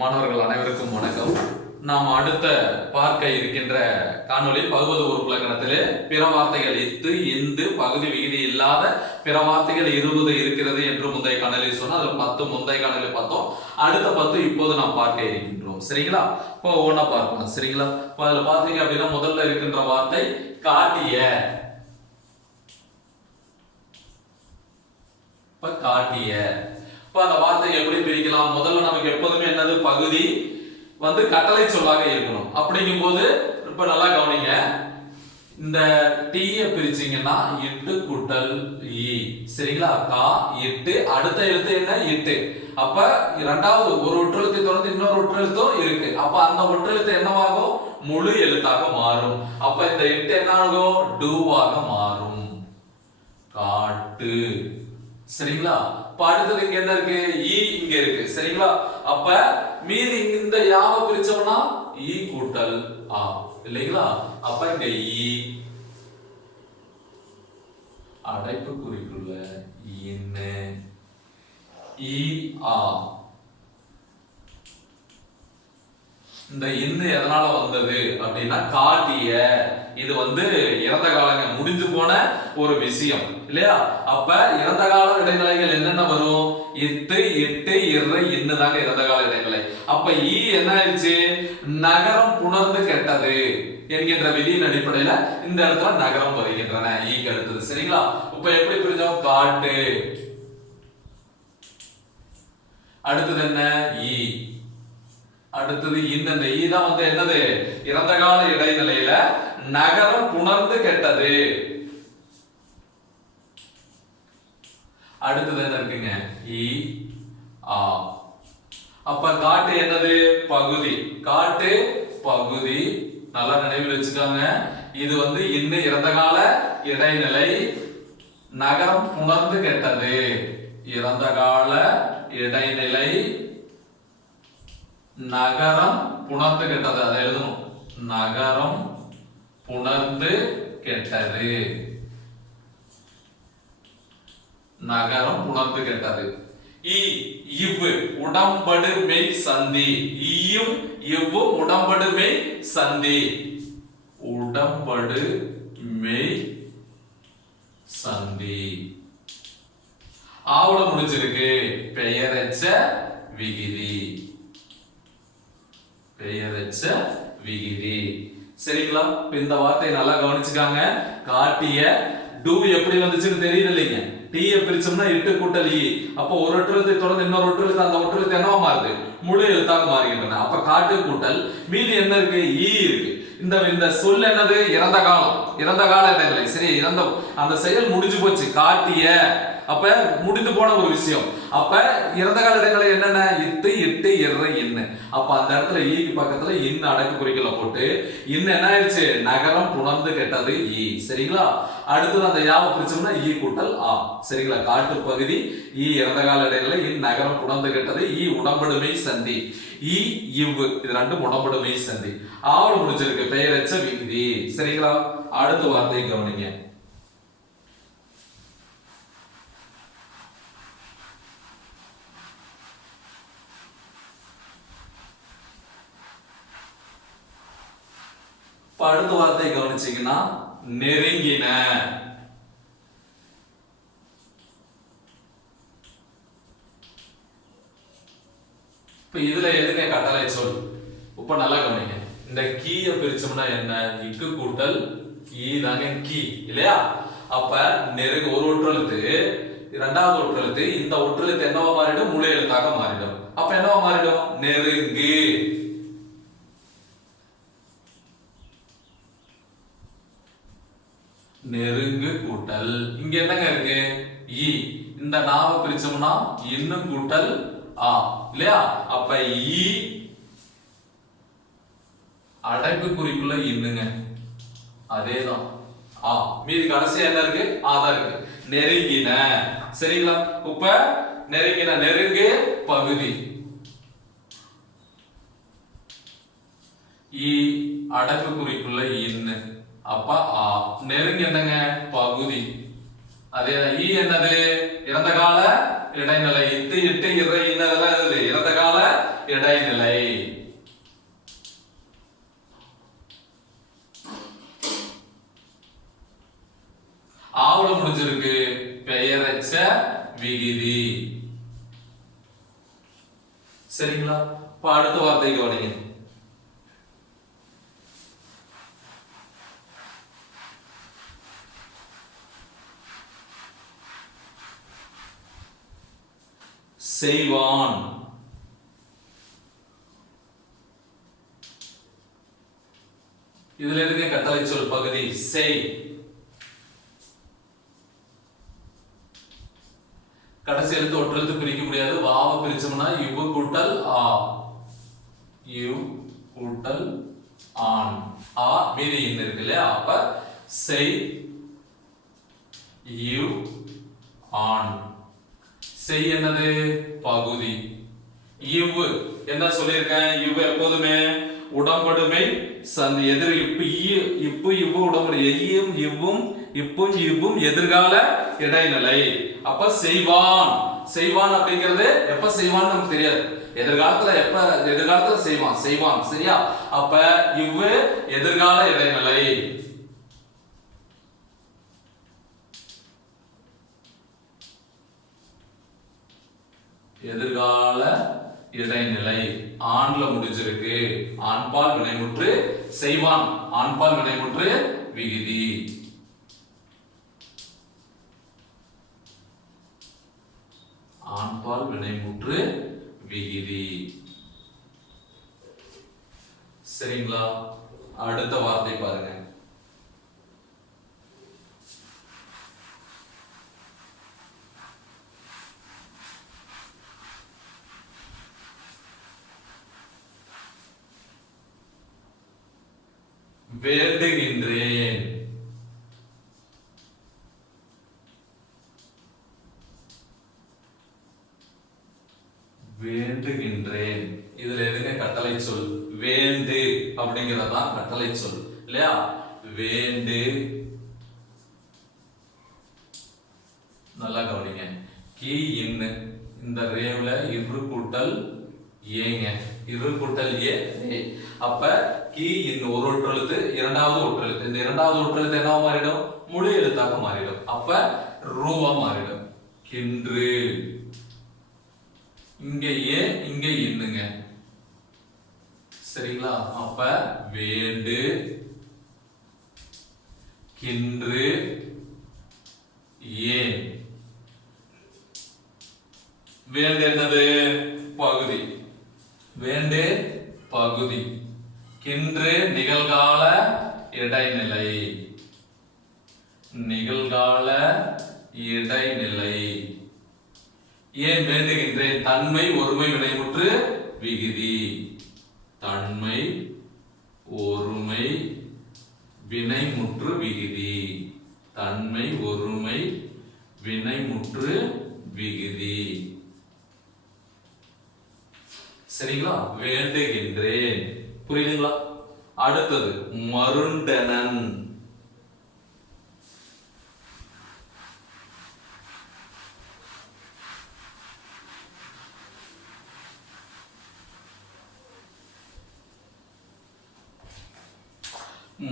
மாணவர்கள் அனைவருக்கும் வணக்கம். நாம் அடுத்த பார்க்க இருக்கின்ற காணொளி பகுவது உறுப்புலக்கணத்திலே பிற வார்த்தைகள் இத்து இந்து பகுதி விகுதி இல்லாத பிற வார்த்தைகள் 20 இருக்கிறது என்று முந்தைய காணொளியில் சொன்னா அதுல 10 முந்தைய காணொளி பார்த்தோம். அடுத்த 10 இப்போது நாம் பார்க்க இருக்கின்றோம். சரிங்களா? இப்போ ஒவ்வொன்றா பார்க்கலாம். சரிங்களா? இப்போ அதுல பாத்தீங்க அப்படின்னா முதல்ல இருக்கின்ற வார்த்தை காட்டிய. இப்ப காட்டிய அந்த வார்த்தை எப்படி பிரிக்கலாம்? முதல்ல நமக்கு எப்போதுமே என்னது பகுதி வந்து கட்டளை சொல்லாக இருக்கணும். அப்படிங்கும் போது இப்ப நல்லா கவனிங்க. இந்த டீயை பிரிச்சீங்கன்னா இட்டு கூட்டல் ஈ. சரிங்களா? கா இட்டு அடுத்த எழுத்து என்ன? இட்டு. அப்ப இரண்டாவது ஒரு ஒற்றெழுத்தை தொடர்ந்து இன்னொரு ஒற்றெழுத்தும் இருக்கு. அப்ப அந்த ஒற்றெழுத்து என்னவாகும்? முழு எழுத்தாக மாறும். அப்ப இந்த இட்டு என்ன ஆகும்? டூவாக மாறும். காட்டு. சரிங்களா? அடுத்தது இங்க என்ன இருக்கு? ஈ இங்க இருக்கு. சரிங்களா? அப்ப மீதி இந்த யாவ பிரிச்சோம்னா ஈ கூட்டல் ஆ இல்லைங்களா? அப்ப இங்க ஈ அடைப்பு குறிக்குள்ள இன்னு ஈ ஆ. இந்த இன்னு எதனால வந்தது அப்படின்னா காட்டிய. இது வந்து இறந்த காலங்க முடிஞ்சு போன ஒரு விஷயம் இல்லையா? அப்ப இறந்த கால இடைநிலைகள் என்னென்ன வரும்? இத்து இட்டு இரு இன்னு தாங்க இறந்த கால இடைநிலை. அப்ப ஈ என்ன ஆயிடுச்சு? நகரம் புணர்ந்து கெட்டது என்கின்ற விதியின் அடிப்படையில இந்த இடத்துல நகரம் வருகின்றன ஈக்கு அடுத்தது. சரிங்களா? இப்ப எப்படி புரிஞ்சோம்? காட்டு. அடுத்தது என்ன? ஈ. அடுத்தது இந்த ஈ தான் வந்து என்னது? இறந்த கால இடைநிலையில நகரம் புணர்ந்து கெட்டது. அடுத்தது என்ன இருக்குங்க? ஈ ஆ. அப்ப காட்டு என்னது? பகுதி. காட்டு பகுதி. நல்லா நினைவில் வச்சுக்காங்க. இது வந்து இன்னும் இறந்த கால இடைநிலை நகரம் புணர்ந்து கெட்டது. இறந்த கால இடைநிலை நகரம் புணர்ந்து கெட்டது. அதை எழுதணும். நகரம் புணர்ந்து கெட்டது. நகரம் புணர்ந்து கெட்டது. இவ்வு உடம்படு மெய் சந்தி. ஈயும் இவ்வும் உடம்படு மெய் சந்தி. உடம்படு மெய் சந்தி. ஆவல முடிஞ்சிருக்கு. பெயரச்ச விகுதி. பெயரச்ச விகுதி. சரிங்களா? இந்த வார்த்தையை நல்லா கவனிச்சுக்காங்க. காட்டிய. டூ எப்படி வந்துச்சுன்னு தெரியுது இல்லைங்க? டீயை பிரிச்சோம்னா இட்டு கூட்டல் ஈ. அப்போ ஒரு ஒற்றெழுத்தை தொடர்ந்து இன்னொரு ஒற்றெழுத்து, அந்த ஒற்றெழுத்து என்னவா மாறுது? முழு எழுத்தாக மாறுகின்றன. அப்ப காட்டு கூட்டல் மீதி என்ன இருக்கு? ஈ இருக்கு. இந்த சொல் என்னது? இறந்த காலம். இறந்த கால இடைநிலை. சரி, இறந்த அந்த செயல் முடிஞ்சு போச்சு. காட்டிய. அப்ப முடிந்து போன ஒரு விஷயம். அப்ப இறந்த கால இடைநிலை என்னென்ன? இத்து இட்டு இரு இன்னு. அப்ப அந்த இடத்துல ஈக்கு பக்கத்துல இன்னு அடக்கு குறிக்கல போட்டு இன்னு என்ன ஆயிடுச்சு? நகரம் புணர்ந்து கெட்டது ஈ. சரிங்களா? அடுத்தது அந்த யாவ பிரிச்சோம்னா ஈ கூட்டல் ஆ. சரிங்களா? காட்டு பகுதி ஈ இறந்த கால இடைநிலை இன் நகரம் புணர்ந்து கெட்டது ஈ உடம்படுமை சந்தி. ஈ இவ்வு இது ரெண்டும் உடம்படுமை சந்தி. ஆவல முடிஞ்சிருக்கு. பெயரச்ச விகுதி. சரிங்களா? அடுத்த வார்த்தை கவனிங்க. அடுத்த வார்த்தை கவனிச்சீங்கன்னா நெருங்கின. இப்ப இதுல எதுங்க கட்டளை சொல்? இப்ப நல்லா கவனிங்க. இந்த கீய பிரிச்சோம்னா என்ன? இக்கு கூட்டல் ஈ தாங்க கீ இல்லையா? அப்ப நெருங்கு ஒரு ஒற்றெழுத்து இரண்டாவது ஒற்றெழுத்து. இந்த ஒற்றெழுத்து என்னவா மாறிடும்? முழு எழுத்தாக மாறிடும். அப்ப என்னவா மாறிடும்? நெருங்கு. நெருங்கு கூட்டல் இங்க என்னங்க இருக்கு? ஈ. இந்த நாவ பிரிச்சோம்னா இன்னும் கூட்டல் ஆ இல்லையா? அப்ப ஈ அடைப்பு குறிக்குள்ள இன்னுங்க. அதேதான் ஆ. மீதி கடைசி என்ன இருக்கு? ஆதான் இருக்கு. நெருங்கின. சரிங்களா? இப்ப நெருங்கின. நெருங்கு பகுதி. ஈ அடைப்பு குறிக்குள்ள இன்னு. அப்ப ஆ. நெருங்கு என்னங்க? பகுதி. அதே ஈ என்னது? இறந்த கால இடைநிலை. இட்டு இட்டு இறை இன்னதெல்லாம் இறந்த கால இடைநிலை. விகுதி. சரிங்களா? இப்ப அடுத்த வார்த்தைக்கு வரீங்க. செய்வான். இதுல இருக்க கட்டளை சொல் பகுதி செய். கடைசி எழுத்து ஒற்றெழுத்து பிரிக்க முடியாது. வாவ பிரிச்சோம்னா இவ் கூட்டல் ஆ, இவ் கூட்டல் ஆன், ஆ மீதி இன் இருக்கு இல்லையா? அப்ப செய் இவ் ஆன். செய் என்னது? பகுதி. இவ் என்ன சொல்லியிருக்கேன்? இவ் எப்போதுமே உடம்படுமை சந்தி எதிர் இப்பு இவ்வு உடம்படு எய்யும் இவ்வும் இப்பும் இவ்வும் எதிர்கால இடைநிலை. அப்ப செய்வான். செய்வான் அப்படிங்கிறது எப்ப செய்வான்னு நமக்கு தெரியாது. எதிர்காலத்துல செய்வான் செய்வான். சரியா? அப்ப இவ்வு எதிர்கால இடைநிலை. எதிர்கால இடைநிலை ஆண்ல முடிஞ்சிருக்கு. ஆண்பால் வினைமுற்று செய்வான். ஆண்பால் வினைமுற்று விகுதி. ஆண்பால் வினைமுற்று விகுதி. சரிங்களா? அடுத்த வார்த்தை பாருங்க. வேண்டுகின்றேன். வேண்டுகின்றேன். இதுல எதுங்க கட்டளை சொல்? வேண்டு அப்படிங்கறதான் கட்டளை சொல் இல்லையா? வேண்டு. நல்லா கவனிங்க. கீ இன்னு இந்த ரேவ்ல இரு கூட்டல் ஏங்க. இரு கூட்டல் ஏ. அப்ப கீ இன் ஒரு ஒற்றெழுத்து, இரண்டாவது ஒற்றெழுத்து. இந்த இரண்டாவது ஒற்றெழுத்து என்னவா மாறிடும்? முழு எழுத்தாக மாறிடும். அப்ப ரூவா மாறிடும். கின்று. இங்க ஏ இங்க இன்னுங்க. சரிங்களா? அப்ப வேண்டு கின்று ஏன். வேண்டு என்னது? பகுதி. வேண்டு பகுதி. கின்று நிகழ்கால இடைநிலை. நிகழ்கால இடைநிலை. ஏன் வேண்டுகின்றேன்? தன்மை ஒருமை வினைமுற்று விகுதி. தன்மை ஒருமை வினைமுற்று விகுதி. தன்மை ஒருமை வினைமுற்று விகுதி. சரிங்களா? வேண்டுகின்றேன். புரியுதுங்களா? அடுத்தது மருண்டனன்.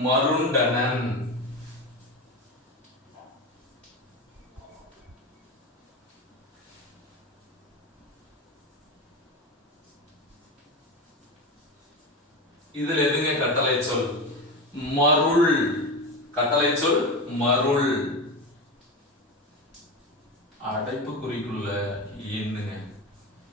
மருண்டனன். இதுல எதுங்க கட்டளை சொல்? மருள். கட்டளை சொல் மருள். அடைப்பு குறிக்குள்ள என்னங்க?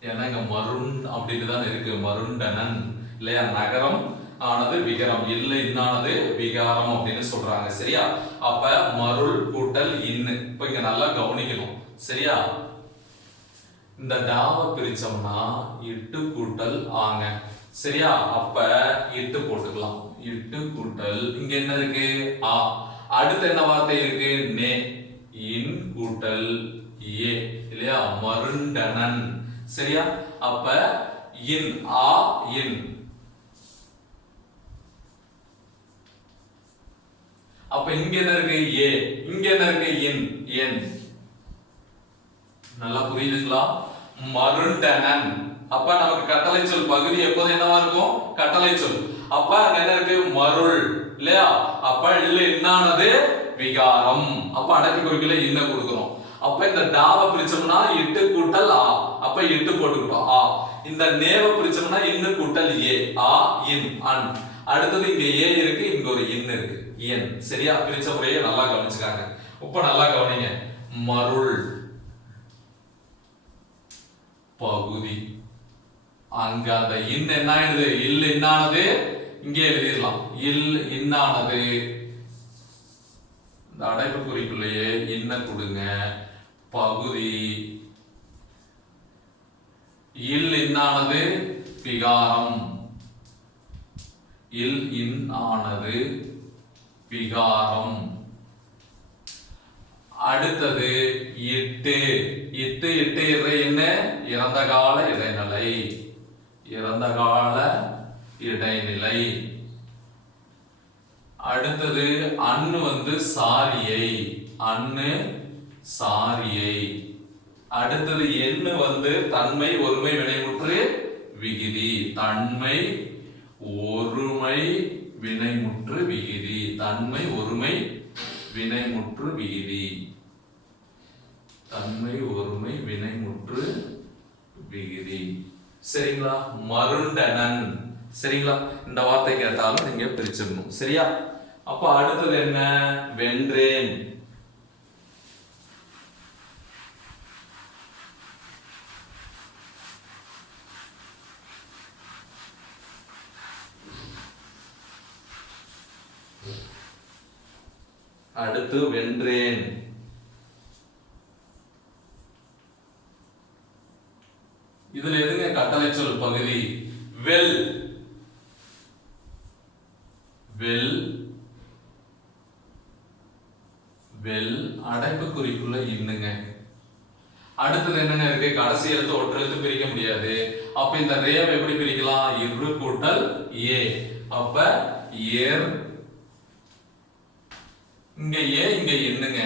ஏன்னா இங்க மருண் அப்படின்னு தான் இருக்கு. மருண்டனன் இல்லையா? நகரம் ஆனது விகரம், இல்லை இன்னானது விகாரம் அப்படின்னு சொல்றாங்க. சரியா? அப்ப மருள் கூட்டல் இன்னு. இப்ப இங்க நல்லா கவனிக்கணும். சரியா? இந்த டாவ பிரிச்சோம்னா இட்டு கூட்டல் ஆங்க. சரியா? அப்ப இட்டு போட்டுக்கலாம். இட்டு கூட்டல் இங்க என்ன இருக்கு? ஆ. அடுத்து என்ன வார்த்தை இருக்கு? நே. இன் கூட்டல் ஏ இல்லையா? மருண்டனன். சரியா? அப்ப இன் ஆ இன். அப்ப இங்க என்ன இருக்கு? ஏ. இங்க என்ன இருக்கு? இன் என். நல்லா புரியுதுங்களா? மருண்டனன். அப்ப நமக்கு கட்டளை சொல் பகுதி எப்போதும் என்னவா இருக்கும்? கட்டளை சொல். அப்ப அங்க என்ன இருக்கு? மருள் இல்லையா? அப்ப இல்ல என்னானது விகாரம். அப்ப அடைப்பு குறிக்கல இன்ன கொடுக்கிறோம். அப்ப இந்த டாவை பிரிச்சோம்னா இட்டு கூட்டல் ஆ, அப்ப இட்டு போட்டுக்கிட்டோம் ஆ. இந்த நேவை பிரிச்சோம்னா இன்னு கூட்டல் ஏ, ஆ இன் அன். அடுத்தது இங்க ஏ இருக்கு, இங்க ஒரு இன் இருக்கு, என். சரியா? பிரிச்ச முறையை நல்லா கவனிச்சுக்காங்க. இப்ப நல்லா கவனிங்க. மருள் பகுதி. அங்க அந்த இன் என்ன ஆயிடுது? இல் இன்னானது இங்கே எழுதிடலாம். இல் இன்னானது இந்த அடைப்புக்குறிக்குள்ளேயே இன்ன கொடுங்க. பகுதி இல் இன்னானது விகாரம். இல் இன் ஆனது விகாரம். அடுத்தது இட்டு. இட்டு இட்டு இறை என்ன? இறந்த கால இடைநிலை. இறந்த கால இடைநிலை. அடுத்தது அன்னு வந்து சாரியை. அன்னு சாரியை. அடுத்தது எண்ணு வந்து தன்மை ஒருமை வினைமுற்று விகுதி. தன்மை ஒருமை வினைமுற்று விகுதி. தன்மை ஒருமை வினைமுற்று விகுதி. தன்மை ஒருமை வினைமுற்று விகுதி. சரிங்களா? மருண்டனன். சரிங்களா? இந்த வார்த்தை கேட்டாலும் நீங்க பிரிச்சிடணும். சரியா? அப்ப அடுத்தது என்ன? வென்றேன். அடுத்து வென்றேன். இதுல எதுங்க கட்டளை சொல் பகுதி? வெல். வெல் வெல் அடைப்புக்குறிக்குள்ள இன்னுங்க. அடுத்தது என்னங்க இருக்கு? கடைசி எழுத்து ஒற்றை எழுத்து பிரிக்க முடியாது. அப்ப இந்த ரேவை எப்படி பிரிக்கலாம்? இரு கூட்டல் ஏ. அப்ப ஏர். இங்க ஏ, இங்க என்னங்க.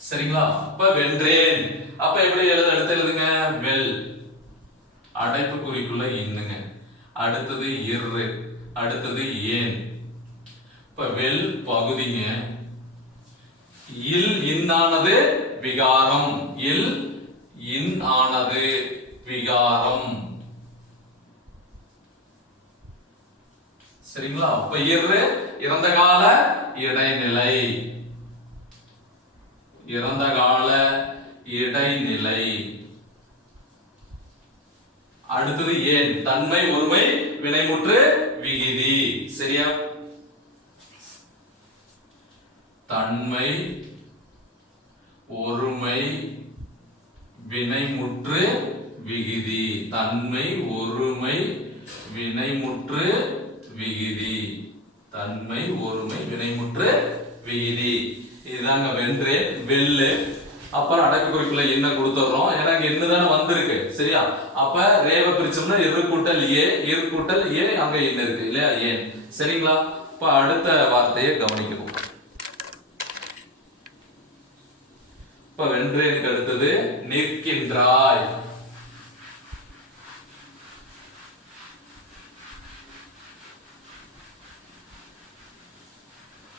சரிங்களா? அப்ப வென்றேன். அப்ப எப்படி எடுத்து எழுதுங்க? வெல் அடைப்புக்குறிக்குள்ள இன்னுங்க. அடுத்தது இரு. அடுத்தது ஏன். இப்ப வெல் பகுதிங்க. இல் இன்னானது விகாரம். இல் இன் ஆனது விகாரம். சரிங்களா? அப்ப இரு இறந்த கால இடைநிலை. இறந்த கால இடைநிலை. அடுத்தது ஏன் தன்மை ஒருமை வினைமுற்று விகுதி. சரியா? தன்மை ஒருமை வினைமுற்று விகுதி. தன்மை ஒருமை வினைமுற்று விகுதி. தன்மை ஒருமை வினைமுற்று விகுதி. இதுதாங்க வென்றேன். வெல்லு. அப்புறம் அடைப்புக்குறிக்குள்ள என்ன கொடுத்துறோம்? ஏன்னா இங்க என்னதானே வந்திருக்கு. சரியா? அப்ப ரேவ பிரிச்சோம்னா இரு கூட்டல் ஏ. இரு கூட்டல் ஏ அங்க என்ன இருக்கு இல்லையா? ஏன். சரிங்களா? இப்ப அடுத்த வார்த்தையை கவனிக்கணும். இப்ப வென்றேனுக்கு அடுத்தது நிற்கின்றாய்.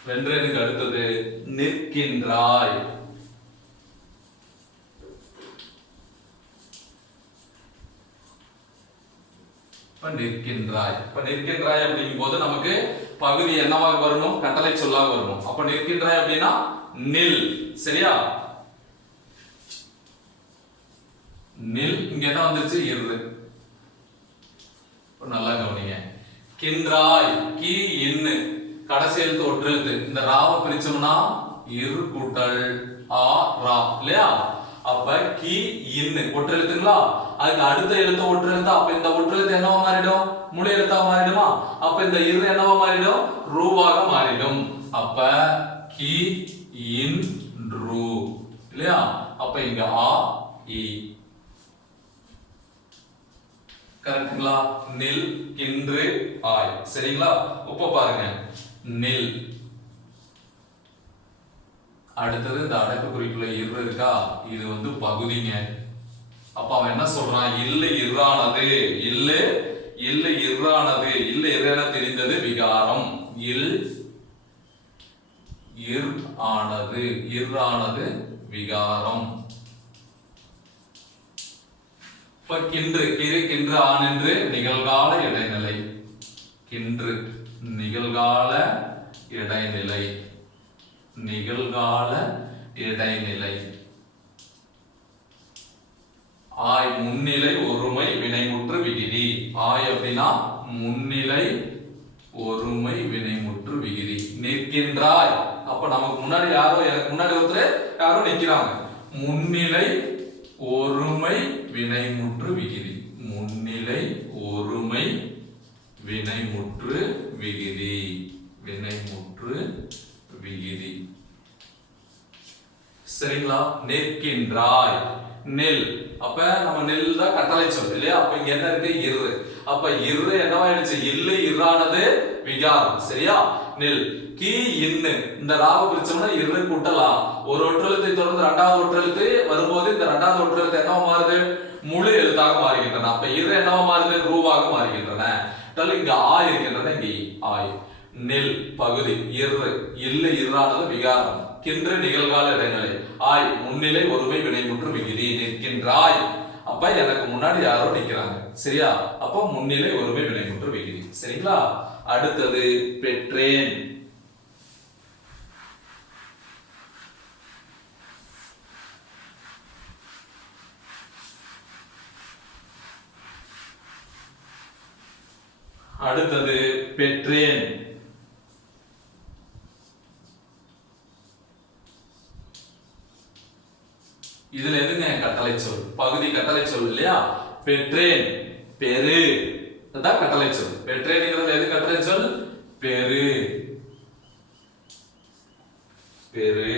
வென்றேனுக்கு அடுத்தது நிற்கின்றாய். நிற்கின்றாய். இப்ப நிற்கின்றாய் அப்படிங்கும் போது நமக்கு பகுதி என்னவாக வரணும்? கட்டளை சொல்லாக வரணும். அப்ப நிற்கின்றாய் அப்படின்னா நில். சரியா? நில். இங்க என்ன வந்துருச்சு? இரு. நல்லா கவனிங்க. கின்றாய். கி இன்னு கடைசி எழுத்து ஒற்றை எழுத்து. இந்த ராவை பிரிச்சோம்னா இரு கூட்டல் ஆ ரா இல்லையா? அப்ப கி இன்னு ஒற்றை எழுத்துங்களா? அதுக்கு அடுத்த எழுத்து ஒற்றை எழுத்து. அப்ப இந்த ஒற்றை எழுத்து என்னவா மாறிடும்? முழு எழுத்தா மாறிடுமா? அப்ப இந்த இரு என்னவா மாறிடும்? ரூவாக மாறிடும். அப்ப கி இன் ரூ இல்லையா? அப்ப இங்க ஆ இ. கரெக்ட்டுங்களா? நில் கின்று ஆய். சரிங்களா? இப்ப பாருங்க. நில். அடுத்தது இந்த அடைப்புக்குறிக்குள்ள இரு இருக்கா? இது வந்து பகுதிங்க. அப்ப அவன் என்ன சொல்றான்? இல்லு இரானது. இல்லு இல்லு இரானது. இல்லு இரான தெரிந்தது விகாரம். இல் இர் ஆனது. இரானது விகாரம். இப்ப கின்று கிறு கின்று ஆன் என்று நிகழ்கால இடைநிலை. கின்று நிகழ்கால இடைநிலை. நிகழ்கால இடைநிலை. ஆய் முன்னிலை ஒருமை வினைமுற்று விகுதி. ஆய் அப்படின்னா முன்னிலை ஒருமை வினைமுற்று விகுதி. நிற்கின்றாய் அப்ப நமக்கு முன்னாடி யாரோ எனக்கு முன்னாடி ஒருத்தர் யாரோ நிக்கிறாங்க. முன்னிலை ஒருமை வினைமுற்று விகுதி. முன்னிலை ஒருமை வினைமுற்று விகுதி. வினைமுற்று விகுதி. சரிங்களா? நிற்கின்றாய் நெல். அப்ப நம்ம நெல் தான் கட்டளை சொல் இல்லையா? அப்ப இங்க என்ன இருக்கு? இரு. அப்ப இரு என்னவாயிடுச்சு? இல்லு இரானது விகாரம். சரியா? நெல் கி இன்னு இந்த ராவ பிரிச்சோம்னா இரு கூட்டலா. ஒரு ஒற்றெழுத்தை தொடர்ந்து இரண்டாவது ஒற்றெழுத்து வரும்போது இந்த இரண்டாவது ஒற்றெழுத்து என்னவா மாறுது? முழு எழுத்தாக மாறுகின்றன. அப்ப இரு என்னவா மாறுது? ரூவாக மாறுகின்றன. இங்க ஆ இருக்கின்றன. இங்க ஆய். நெல் பகுதி. இரு இல்லு இரானது விகாரம். கின்று நிகழ்கால இடைநிலை. ஆய் முன்னிலை ஒருமை வினைமுற்று விகுதி. நிற்கின்றாய் அப்ப எனக்கு முன்னாடி யாரோ நிக்கிறாங்க. சரியா? அப்ப முன்னிலை ஒருமை வினைமுற்று விகுதி. சரிங்களா? அடுத்தது பெற்றேன். அடுத்தது பெற்றேன். இதுல எதுங்க? கட்டளை சொல். பகுதி கட்டளை சொல் இல்லையா? பெற்றேன் பெரு அதான் கட்டளை சொல். பெற்றேன்ங்கிறது எது கட்டளை சொல்? பெரு. பெரு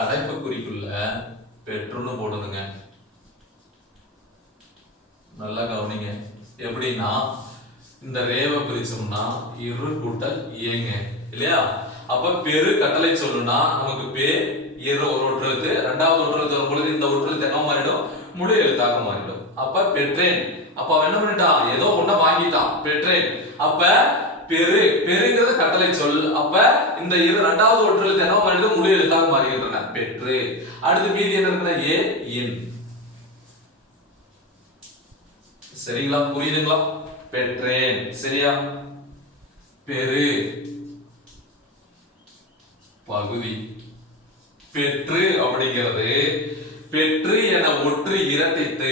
அடைப்பு குறிக்குள்ள பெற்றுன்னு போடுதுங்க. நல்லா கவனிங்க. எப்படின்னா இந்த ரேவ பிரிச்சோம்னா இரு கூட்டல் ஏங்க இல்லையா? அப்ப பெரு கட்டளை சொல்லுனா நமக்கு பே இரு ஒரு ஒற்றெழுத்து, இரண்டாவது ஒற்றெழுத்து வரும்பொழுது இந்த ஒற்றெழுத்து என்ன மாறிடும்? முழு எழுத்தாக மாறிடும். அப்ப பெற்றேன். அப்ப அவன் என்ன பண்ணிட்டான்? ஏதோ ஒண்ண வாங்கிட்டான். பெற்றேன். அப்ப பெரு பெருங்கிறது கட்டளை சொல். அப்ப இந்த இரு இரண்டாவது ஒற்றெழுத்து என்ன மாறிடும்? முழு எழுத்தாக மாறுகின்றன. பெற்று. அடுத்து மீதி என்ன இருக்குன்னா ஏ இன். சரிங்களா? புரியுதுங்களா? பெற்றேன். சரியா? பெரு பகுதி. பெற்று அப்படிங்கிறது பெற்று என ஒற்று இரட்டித்து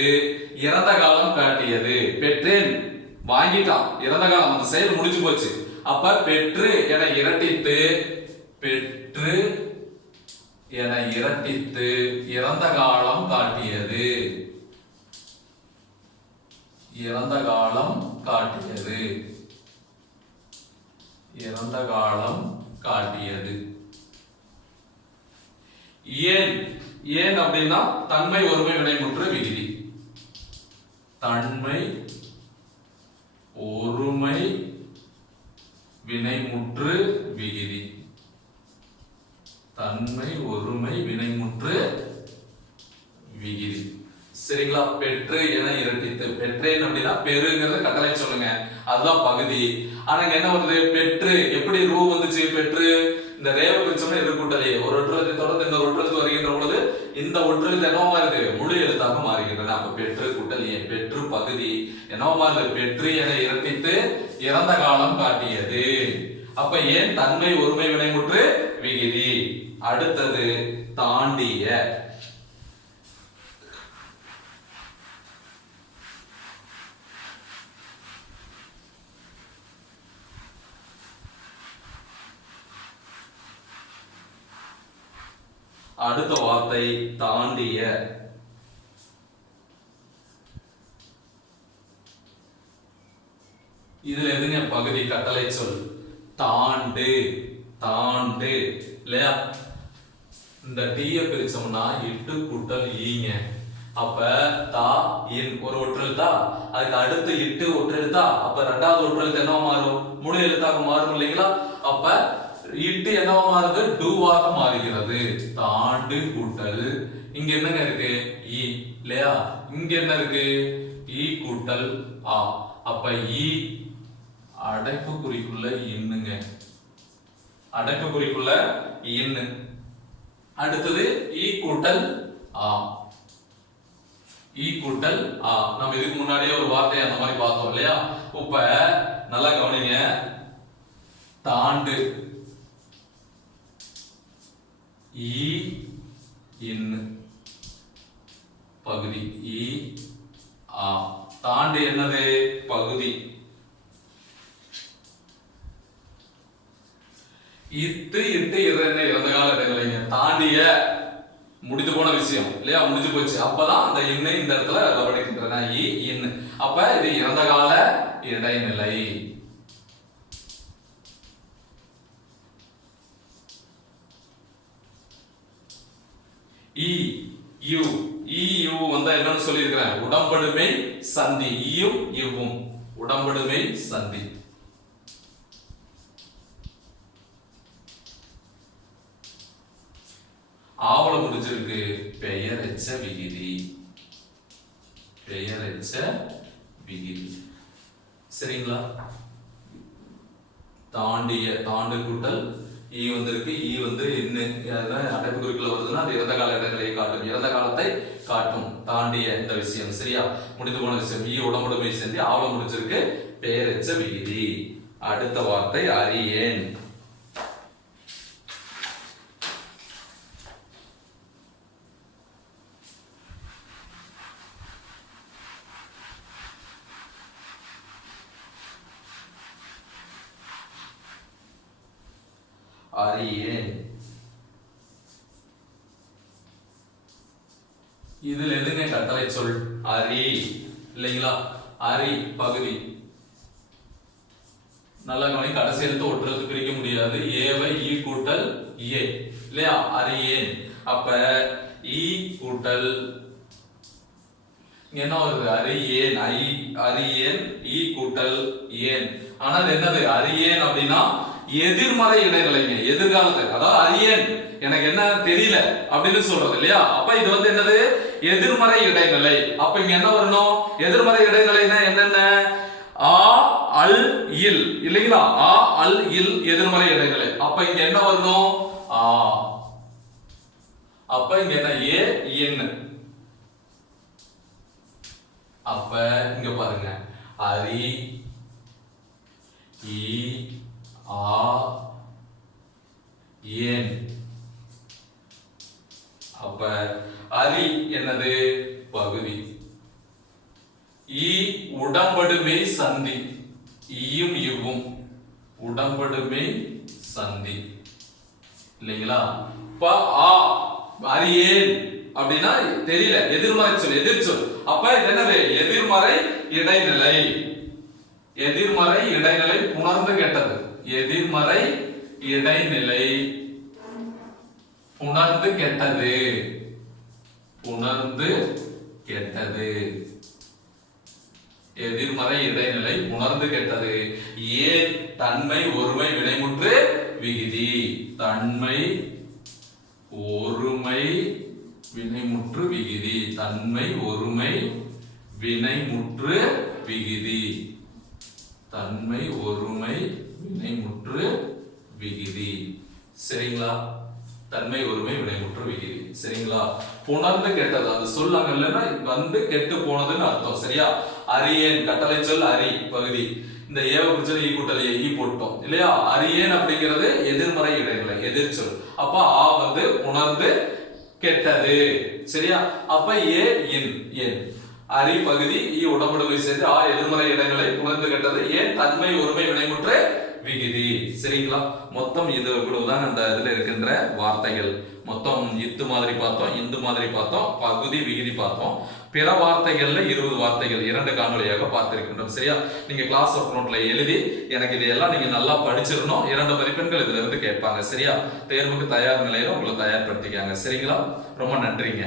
இறந்த காலம் காட்டியது. பெற்றேன் வாங்கிட்டான், இறந்த காலம் அந்த செயல் முடிஞ்சு போச்சு. அப்ப பெற்று என இரட்டித்து பெற்று என இரட்டித்து இறந்த காலம் காட்டியது. இறந்த காலம் காட்டியது. இறந்த காலம் காட்டியது. ஏன் ஏன் அப்படின்னா தன்மை ஒருமை வினைமுற்று விகுதி. தன்மை ஒருமை வினைமுற்று விகுதி. தன்மை ஒருமை வினைமுற்று விகுதி. சரிங்களா? பெற்று என இரட்டித்து. பெற்றேன் அப்படின்னா பெருங்கிறது கட்டளை சொல்லுங்க, அதுதான் பகுதி. ஆனா என்ன வருது? பெற்று எப்படி ரூ வந்துச்சு? பெற்று இந்த ரேவ பிரிச்சோம்னா இரு கூட்டலே ஒரு ஒற்றெழுத்தை தொடர்ந்து இந்த ஒற்றெழுத்து வருகின்ற பொழுது இந்த ஒற்றெழுத்து என்னவா மாறுது? முழு எழுத்தாக மாறுகின்றன. அப்ப பெற்று கூட்டல் ஏன் பெற்று பகுதி என்னவா மாறுது? பெற்று என இரட்டித்து இறந்த காலம் காட்டியது. அப்ப ஏன் தன்மை ஒருமை வினைமுற்று விகுதி. அடுத்தது தாண்டிய. அடுத்த வார்த்தை தாண்டிய. இதுல எதுங்க பகுதி? கட்டளை சொல். தாண்டு. தாண்டு இல்லையா? இந்த டீய பிரிச்சோம்னா இட்டு கூட்டல் ஈங்க. அப்ப தா இன் ஒரு ஒற்றெழுத்தா, அதுக்கு அடுத்து இட்டு ஒற்றெழுத்தா, அப்ப இரண்டாவது ஒற்றெழுத்து என்னவா மாறும்? முழு எழுத்தாக மாறும் இல்லைங்களா? அப்ப இட்டு என்னவா மாறுது? டூவாக மாறுகிறது. தாண்டு கூட்டல் இங்க என்னங்க இருக்கு? ஈ இல்லையா? இங்க என்ன இருக்கு? ஈ கூட்டல் ஆ. அப்ப ஈ அடைப்பு குறிக்குள்ள இன்னுங்க. அடைப்பு குறிக்குள்ள இன்னு. அடுத்தது ஈ கூட்டல் ஆ. ஈ கூட்டல் ஆ. நம்ம இதுக்கு முன்னாடியே ஒரு வார்த்தை அந்த மாதிரி பார்த்தோம் இல்லையா? இப்ப நல்லா கவனிங்க. தாண்டு ஈ இன் பகுதி ஈ ஆ. தாண்டு என்னது? பகுதி. இட்டு இட்டு என்ன இறந்த கால இடைநிலைங்க. தாண்டிய முடிந்து போன விஷயம் இல்லையா? முடிஞ்சு போச்சு. அப்பதான் அந்த இன்னை இந்த இடத்துல படிக்கின்றன ஈ இன். அப்ப இது இறந்த கால இடைநிலை. ஈ யூ ஈ யூ வந்தா என்னன்னு சொல்லியிருக்கிறேன்? உடம்படுமை சந்தி. ஈயும் இவ்வும் உடம்படுமை சந்தி. ஆவல முடிஞ்சிருக்கு பெயரெச்ச விகுதி. பெயரெச்ச விகுதி. சரிங்களா? தாண்டிய தாண்டு கூட்டல் ஈ வந்திருக்கு. ஈ வந்து அடைப்பு குறிக்குள்ள வருதுன்னா அது இறந்த கால இடைநிலையை காட்டும், இறந்த காலத்தை காட்டும். தாண்டிய இந்த விஷயம் சரியா? முடிந்து போன விஷயம். ஈ உடம்புடுமை செஞ்சு ஆவல முடிஞ்சிருக்கு பெயரெச்ச விகுதி. அடுத்த வார்த்தை அறியேன். அறியேன். இதுல எதுங்க கட்டளை சொல்? அறி இல்லைங்களா? அறி பகுதி. நல்லா கவனி. கடைசி எழுத்து ஒற்று பிரிக்க முடியாது. ஏவை ஈ கூட்டல் ஏ இல்லையா? அறியேன். அப்ப ஈ கூட்டல் என்ன வருது? அறியேன். அறியேன் ஈ கூட்டல் ஏன். ஆனா அது என்னது? அறியேன் அப்படின்னா எதிர்மறை இடைநிலைங்க. எதிர்காலத்தில் அதாவது அறியேன் எனக்கு என்ன தெரியல அப்படின்னு சொல்றது இல்லையா? அப்ப இது வந்து என்னது? எதிர்மறை இடைநிலை. அப்ப இங்க என்ன வரணும்? எதிர்மறை இடைநிலைனா என்னென்ன? ஆ அல் இல் இல்லைங்களா? ஆ அல் இல் எதிர்மறை இடைநிலை. அப்ப இங்க என்ன வரணும்? ஆ. அப்ப இங்க என்ன? ஏ இன். அப்ப இங்க பாருங்க. அரி ஈ ஆ ஏன். அப்ப அரி என்னது? பகுதி. ஈ உடம்படுமை சந்தி. ஈயும் இவ்வும் உடம்படுமை சந்தி இல்லைங்களா? இப்ப ஆ அறியேன் அப்படின்னா தெரியல, எதிர்மறை சொல், எதிர்ச்சொல். அப்ப என்னது? எதிர்மறை இடைநிலை. எதிர்மறை இடைநிலை புணர்ந்து கெட்டது. எதிர்மறை இடைநிலை புணர்ந்து கெட்டது. புணர்ந்து கெட்டது. எதிர்மறை இடைநிலை புணர்ந்து கெட்டது. ஏன் தன்மை ஒருமை வினைமுற்று விகுதி. தன்மை ஒருமை வினைமுற்று விகுதி. தன்மை ஒருமை வினைமுற்று விகுதி. தன்மை ஒருமை வினைமுற்று விகுதி. சரிங்களா? தன்மை ஒருமை வினைமுற்று விகுதி. சரிங்களா? புணர்ந்து கெட்டது. அந்த சொல் அங்க இல்லைன்னா வந்து கெட்டு போனதுன்னு அர்த்தம். சரியா? அறியேன் கட்டளை சொல் அரி பகுதி. இந்த ஏவ குறிச்சல் ஈ கூட்டல் ஏ ஈ போட்டோம் இல்லையா? அறியேன் அப்படிங்கிறது எதிர்மறை இடைநிலை, எதிர்ச்சொல். அப்ப ஆ வந்து புணர்ந்து கெட்டது. சரியா? அப்ப ஏ இன் ஏன். அரி பகுதி ஈ உடம்படுமை சேர்ந்து ஆ எதிர்மறை இடைநிலை புணர்ந்து கெட்டது. ஏன் தன்மை ஒருமை வினைமுற்று விகுதி. சரிங்களா? மொத்தம் இது இவ்வளவுதான் அந்த இதுல இருக்கின்ற வார்த்தைகள். மொத்தம் இத்து மாதிரி பார்த்தோம், இந்து மாதிரி பார்த்தோம், பகுதி விகுதி பார்த்தோம். பிற வார்த்தைகள்ல 20 வார்த்தைகள் 2 காணொலியாக பார்த்திருக்கின்றோம். சரியா? நீங்க கிளாஸ் ஒர்க் நோட்ல எழுதி எனக்கு இதெல்லாம் நீங்க நல்லா படிச்சிடணும். 2 மதிப்பெண்கள் இதுல இருந்து கேட்பாங்க. சரியா? தேர்வுக்கு தயார் நிலையில உங்களை தயார்படுத்திக்காங்க. சரிங்களா? ரொம்ப நன்றிங்க.